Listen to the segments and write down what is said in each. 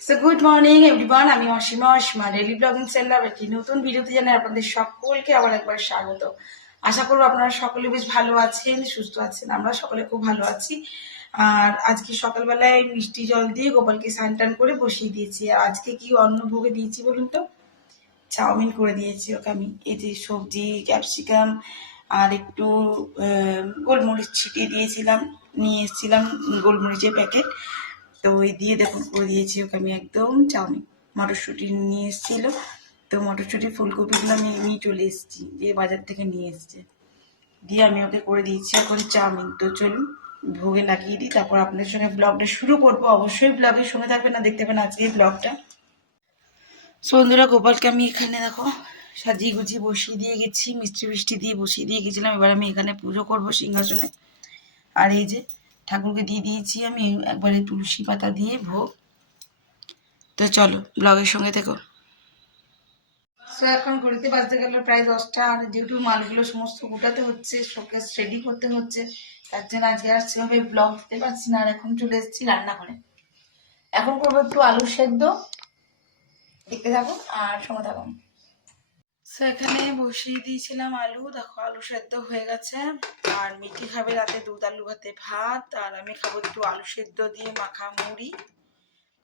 So good morning everyone আমি Asima Asima daily blogging centre একটি নতুন ভিডিওতে জানাই আপনাদের সকলকে আবার একবার স্বাগত। আশা করব আপনারা সকলে বেশ ভালো আছেন, সুস্থ আছেন, আমরা সকলে খুব ভালো আছি। আর আজকে সকালবেলায় মিষ্টি জল দিয়ে গোপালকে স্নান করে বসিয়ে দিয়েছি। আর আজকে কি অন্ন ভোগে দিয়েছি বলুন তো? চাউমিন করে দিয়েছি ওকে আমি। এই যে সবজি, ক্যাপসিকাম আর একটু গোলমরিচ ছিটিয়ে দিয়েছিলাম, নিয়ে এসেছিলাম গোলমরিচের প্যাকেট। তো ওই দিয়ে দেখুন করে দিয়েছি ওকে আমি একদম চাউমিন মটরশুঁটি নিয়ে এসেছিল। তো মটরশুঁটি ফুলকপিগুলো আমি নিয়ে চলে এসেছি যে বাজার থেকে নিয়ে এসছে। দিয়ে আমি ওকে করে দিয়েছি এখন চাউমিন। তো চলুন, ভোগে লাগিয়ে দিই, তারপর আপনাদের সঙ্গে ব্লগটা শুরু করব। অবশ্যই ব্লগের সঙ্গে থাকবেন না, দেখতে পাবেন আজকে ব্লগটা। সন্ধুরা গোপালকে আমি এখানে দেখো সাজিয়ে গুছিয়ে বসিয়ে দিয়ে গেছি, মিষ্টি মিষ্টি দিয়ে বসিয়ে দিয়ে গেছিলাম। এবার আমি এখানে পুজো করব সিংহাসনে। আর এই যে ঠাকুরকে দিয়ে দিয়েছি আমি, একবারে তুলসী পাতা দিয়ে ভোগ। তো চলো, ব্লগের সঙ্গে তো এখন ঘড়িতে বাজতে গেল প্রায় দশটা, আর যেহেতু মালগুলো সমস্ত গোটাতে হচ্ছে, শোকেস রেডি করতে হচ্ছে, তার জন্য আজকে আর সেভাবে ব্লগ দিতে পারছি না, আর এখন চলে এসেছি রান্না করে এখন করব একটু আলু সেদ্ধ। দেখতে থাকো আর সময় থাকো তো এখানে বসিয়ে দিয়েছিলাম আলু। দেখো, আলু সেদ্ধ হয়ে গেছে। আর মিঠি খাবে রাতে দুধ, আলু ভাতে ভাত। আর আমি খাব একটু আলু সেদ্ধ দিয়ে মাখা মুড়ি।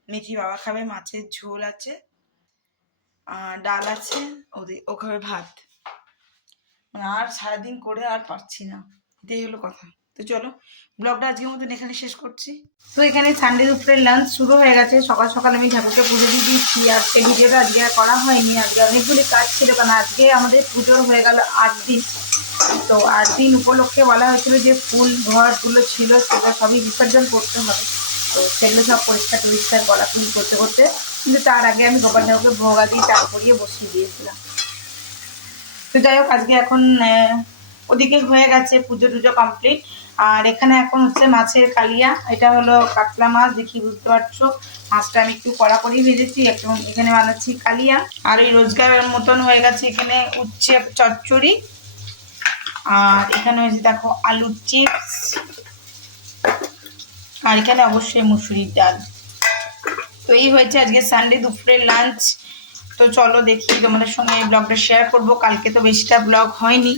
মিঠি বাবা খাবে মাছের ঝোল আছে। আর ডাল আছে ওদের ও খাবে ভাত। মানে আর সারাদিন করে আর পারছি না। এটাই হলো কথা। তো চলো, ব্লগটা আজকের মতন এখানে শেষ করছি। তো এখানে সানডে দুপুরের লাঞ্চ শুরু হয়ে গেছে। সকাল সকাল আমি ঠাকুরকে পুজো দিয়ে দিচ্ছি সেই ভিডিওটা আজকে আর করা হয়নি। আজকে অনেকগুলি কাজ ছিল কারণ আজকে আমাদের পুজোর হয়ে গেল আট দিন। তো আট দিন উপলক্ষে বলা হয়েছিল যে ফুল ঘরগুলো ছিল সেটা সবই বিসর্জন করতে হবে। তো সেগুলো সব পরিষ্কার টরিষ্কার করাকুলি করতে করতে। কিন্তু তার আগে আমি গোপাল ঠাকুরকে ভোগা দিয়ে চাল করিয়ে বসিয়ে দিয়েছিলাম। তো যাই হোক, আজকে এখন ওদিকে হয়ে গেছে পুজো টুজো কমপ্লিট আর এখানে এখন হচ্ছে মাছের কালিয়া, এটা হলো কাতলা মাছ, দেখি বুঝতে পারছ। মাছটা আমি একটু কড়া করে ভেজেছি এখন এখানে বানাচ্ছি কালিয়া। আর এই রোজগারের মতন হয়ে গেছে এখানে উচ্ছে চচ্চড়ি। আর এখানে হয়েছে দেখো আলুর চিপস। আর এখানে অবশ্যই মুসুরির ডাল। তো এই হয়েছে আজকে সানডে দুপুরের লাঞ্চ তো চলো দেখি তোমাদের সঙ্গে এই ব্লগটা শেয়ার করব। কালকে তো বেশিটা ব্লগ হয়নি।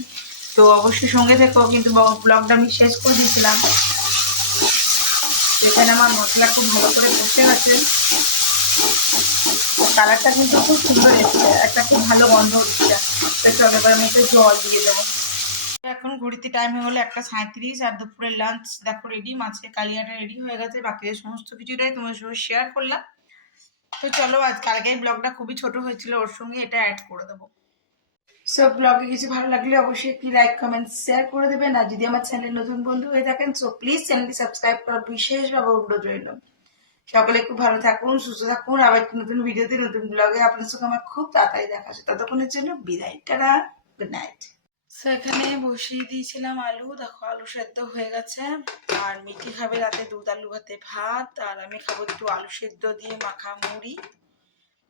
তো অবশ্যই সঙ্গে থেকো কিন্তু ব্লগটা আমি শেষ করে দিয়েছিলাম। এখানে আমার মশলা খুব ভালো করে কষে গেছে। কালারটা কিন্তু খুব সুন্দর এসেছে, একটা খুব ভালো গন্ধ হচ্ছে। তো চলো এবার আমি একটু জল দিয়ে দেবো। এখন ঘড়িতে টাইম হয়ে গেলো একটা সাঁত্রিশ আর দুপুরের লাঞ্চ দেখো রেডি মাছের কালিয়াটা রেডি হয়ে গেছে। বাকিদের সমস্ত কিছুটাই তোমার সঙ্গে শেয়ার করলাম। তো চলো আজ কালকে ব্লগটা খুবই ছোট হয়েছিল, ওর সঙ্গে এটা অ্যাড করে দেবো। সো ব্লগে কিছু ভালো লাগলে অবশ্যই একটি লাইক কমেন্ট শেয়ার করে দেবেন। আর যদি আমার চ্যানেল নতুন বন্ধু হয়ে থাকেন সো প্লিজ চ্যানেলটি সাবস্ক্রাইব করার বিশেষভাবে অনুরোধ রইল। সকলে খুব ভালো থাকুন, সুস্থ থাকুন। আবার নতুন ভিডিওতে, নতুন ব্লগে আপনার সঙ্গে আমার খুব তাড়াতাড়ি দেখা আছে ততক্ষণের জন্য বিদায়। টাটা! গুড নাইট সো এখানে বসিয়ে দিয়েছিলাম আলু। দেখো, আলু সেদ্ধ হয়ে গেছে। আর মিঠি খাবে রাতে দুধ, আলু ভাতে ভাত। আর আমি খাব একটু আলু সেদ্ধ দিয়ে মাখা মুড়ি।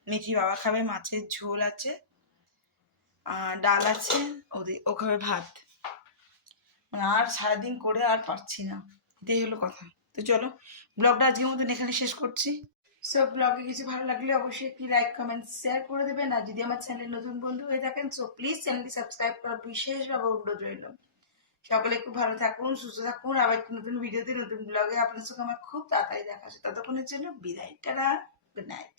মিঠি বাবা খাবে মাছের ঝোল আছে। ডাল আছে, ওদের ওখানে ভাত। মানে আর সারাদিন করে আর পারছি না। এটাই হলো কথা। তো চলো, ব্লগটা আজকের মতন এখানে শেষ করছি। সো, ব্লগে কিছু ভালো লাগলে অবশ্যই একটি লাইক কমেন্ট শেয়ার করে দেবেন। আর যদি আমার চ্যানেল নতুন বন্ধু হয়ে থাকেন সো প্লিজ চ্যানেলটি সাবস্ক্রাইব করার বিশেষভাবে অনুরোধ রইল। সকলে খুব ভালো থাকুন, সুস্থ থাকুন। আবার নতুন ভিডিওতে, নতুন ব্লগে আপনার সঙ্গে আমার খুব তাড়াতাড়ি দেখা আছে ততক্ষণের জন্য বিদায়, টাটা গুড নাইট